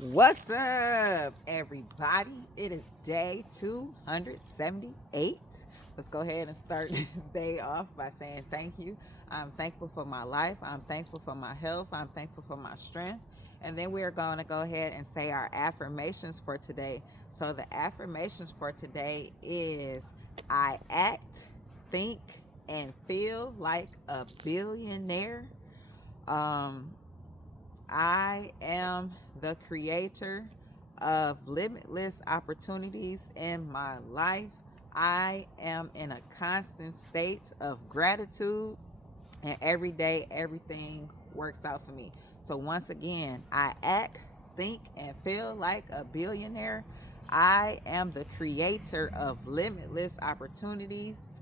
What's up, everybody? It is day 278. Let's go ahead and start this day off by saying thank you. I'm thankful for my life. I'm thankful for my health. I'm thankful for my strength. And then we are going to go ahead and say our affirmations for today. So, the affirmations for today is I act, think, and feel like a billionaire. Um, I am the creator of limitless opportunities in my life. I am in a constant state of gratitude, and every day everything works out for me. So, once again, I act, think, and feel like a billionaire. I am the creator of limitless opportunities.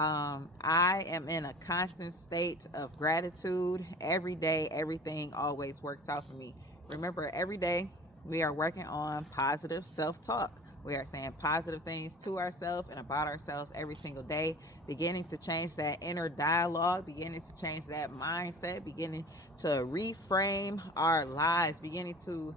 I am in a constant state of gratitude. Every day, everything always works out for me. Remember, every day we are working on positive self talk. We are saying positive things to ourselves and about ourselves every single day, beginning to change that inner dialogue, beginning to change that mindset, beginning to reframe our lives, beginning to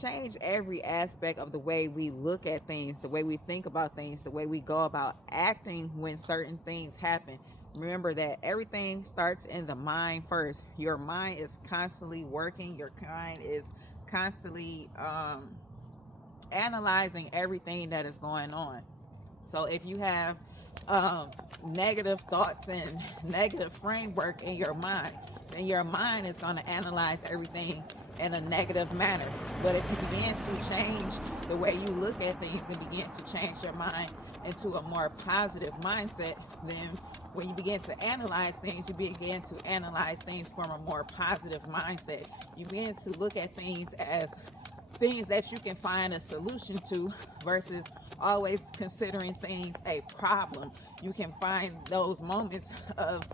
change every aspect of the way we look at things, the way we think about things, the way we go about acting when certain things happen. Remember that everything starts in the mind first. Your mind is constantly working. Your mind is constantly analyzing everything that is going on. So if you have negative thoughts and negative framework in your mind, then your mind is going to analyze everything in a negative manner. But if you begin to change the way you look at things and begin to change your mind into a more positive mindset, then when you begin to analyze things, you begin to analyze things from a more positive mindset. You begin to look at things as things that you can find a solution to versus always considering things a problem. You can find those moments of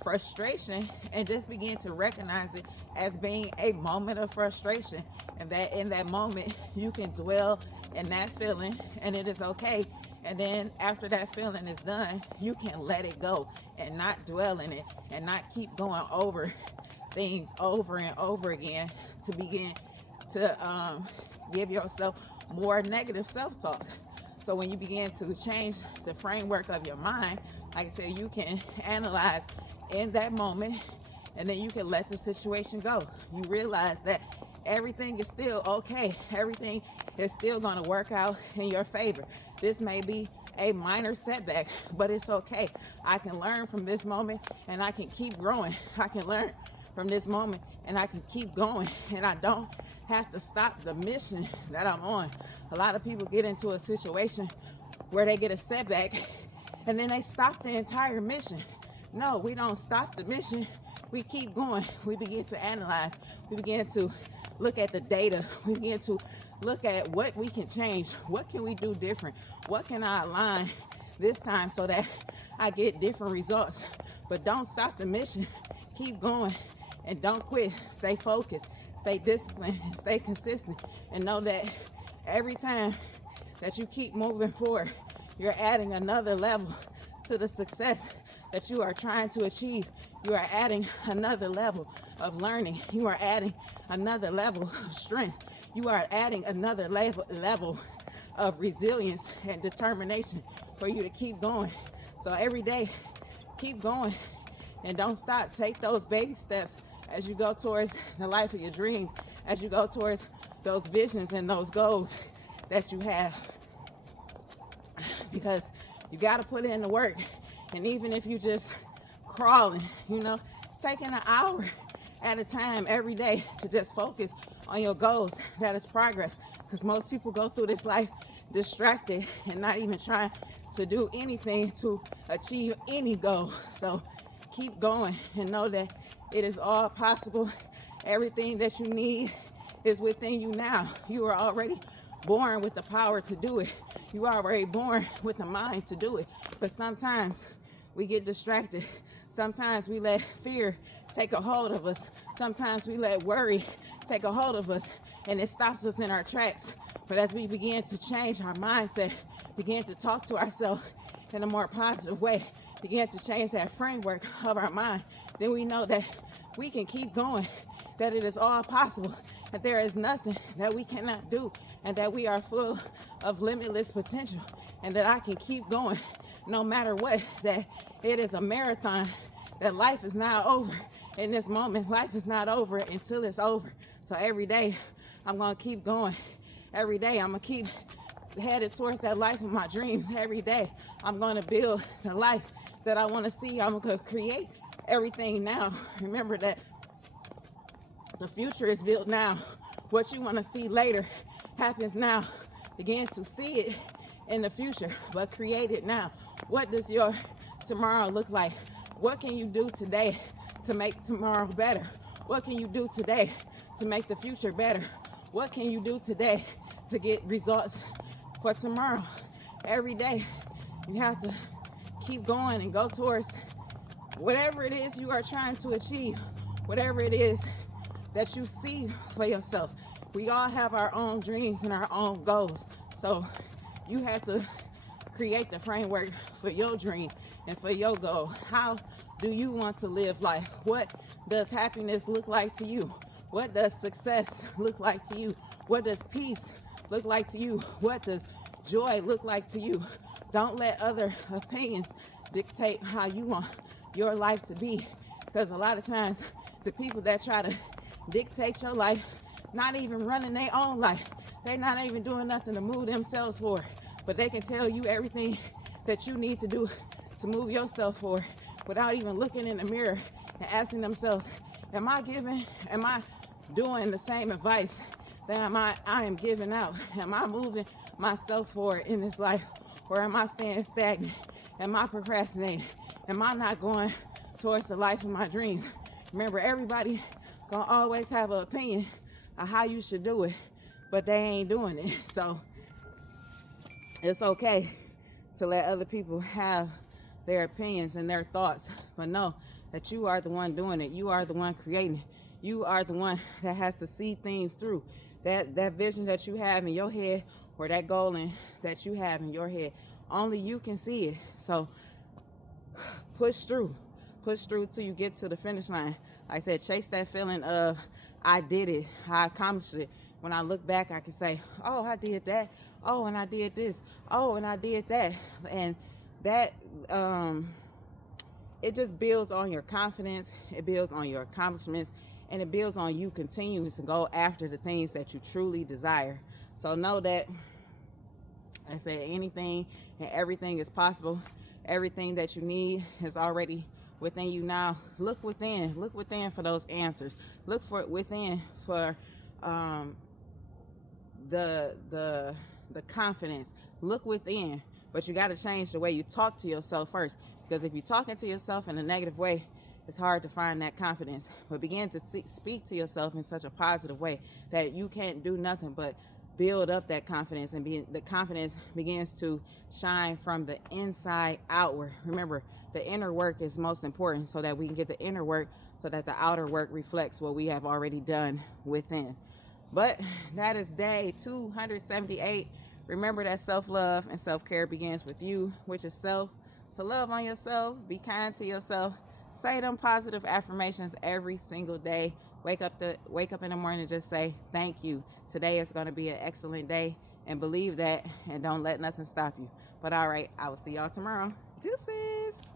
frustration and just begin to recognize it as being a moment of frustration, and that in that moment you can dwell in that feeling and it is okay. And then after that feeling is done, you can let it go and not dwell in it and not keep going over things over and over again to begin to give yourself more negative self-talk. So when you begin to change the framework of your mind, like I said, you can analyze in that moment and then you can let the situation go. You realize that everything is still okay. Everything is still going to work out in your favor. This may be a minor setback, but it's okay. I can learn from this moment and I can keep growing. I can learn from this moment and I can keep going, and I don't have to stop the mission that I'm on. A lot of people get into a situation where they get a setback and then they stop the entire mission. No, we don't stop the mission. We keep going. We begin to analyze. We begin to look at the data. We begin to look at what we can change. What can we do different? What can I align this time so that I get different results? But don't stop the mission. Keep going. And don't quit. Stay focused. Stay disciplined. Stay consistent. And know that every time that you keep moving forward, you're adding another level to the success that you are trying to achieve. You are adding another level of learning. You are adding another level of strength. You are adding another level of resilience and determination for you to keep going. So every day, keep going and don't stop. Take those baby steps as you go towards the life of your dreams, as you go towards those visions and those goals that you have. Because you got to put in the work. And even if you just crawling, taking an hour at a time every day to just focus on your goals, that is progress. Because most people go through this life distracted and not even trying to do anything to achieve any goal. So keep going and know that it is all possible. Everything that you need is within you now. You are already born with the power to do it. You are already born with the mind to do it. But sometimes we get distracted. Sometimes we let fear take a hold of us. Sometimes we let worry take a hold of us, and it stops us in our tracks. But as we begin to change our mindset, begin to talk to ourselves in a more positive way, begin to change that framework of our mind, then we know that we can keep going that it is all possible, that there is nothing that we cannot do, and that we are full of limitless potential, and that I can keep going no matter what, that it is a marathon, that life is not over in this moment. Life is not over until it's over. So every day I'm going to keep going. Every day I'm going to keep headed towards that life of my dreams. Every day I'm going to build the life that I want to see. I'm going to create everything now. Remember that the future is built now. What you want to see later happens now. Begin to see it in the future, but create it now. What does your tomorrow look like? What can you do today to make tomorrow better? What can you do today to make the future better? What can you do today to get results for tomorrow? Every day you have to keep going and go towards whatever it is you are trying to achieve, whatever it is that you see for yourself. We all have our own dreams and our own goals. So you have to create the framework for your dream and for your goal. How do you want to live life? What does happiness look like to you? What does success look like to you? What does peace look like to you? What does joy look like to you? Don't let other opinions dictate how you want your life to be, because a lot of times the people that try to dictate your life not even running their own life. They're not even doing nothing to move themselves forward, but they can tell you everything that you need to do to move yourself forward without even looking in the mirror and asking themselves, am I doing the same advice that I am giving out? Am I moving myself forward in this life, or am I staying stagnant? Am I procrastinating? Am I not going towards the life of my dreams? Remember, everybody gonna always have an opinion of how you should do it, but they ain't doing it. So it's okay to let other people have their opinions and their thoughts, but know that you are the one doing it. You are the one creating it. You are the one that has to see things through. That vision that you have in your head, or that goal that you have in your head, only you can see it. So push through till you get to the finish line. Like I said, chase that feeling of, I did it, I accomplished it. When I look back, I can say, oh, I did that. Oh, and I did this. Oh, and I did that. And that, it just builds on your confidence. It builds on your accomplishments, and it builds on you continuing to go after the things that you truly desire. So know that, like I said, anything and everything is possible. Everything that you need is already within you now. Look within for those answers. Look for within for the confidence. Look within, but you got to change the way you talk to yourself first, because if you're talking to yourself in a negative way, it's hard to find that confidence. But begin to speak to yourself in such a positive way that you can't do nothing but build up that confidence, and the confidence begins to shine from the inside outward. Remember, the inner work is most important, so that we can get the inner work, so that the outer work reflects what we have already done within. But that is day 278. Remember that self-love and self-care begins with you, which is self. So love on yourself, be kind to yourself, say them positive affirmations every single day. Wake up in the morning and just say, thank you. Today is going to be an excellent day, and believe that, and don't let nothing stop you. But all right, I will see y'all tomorrow. Deuces.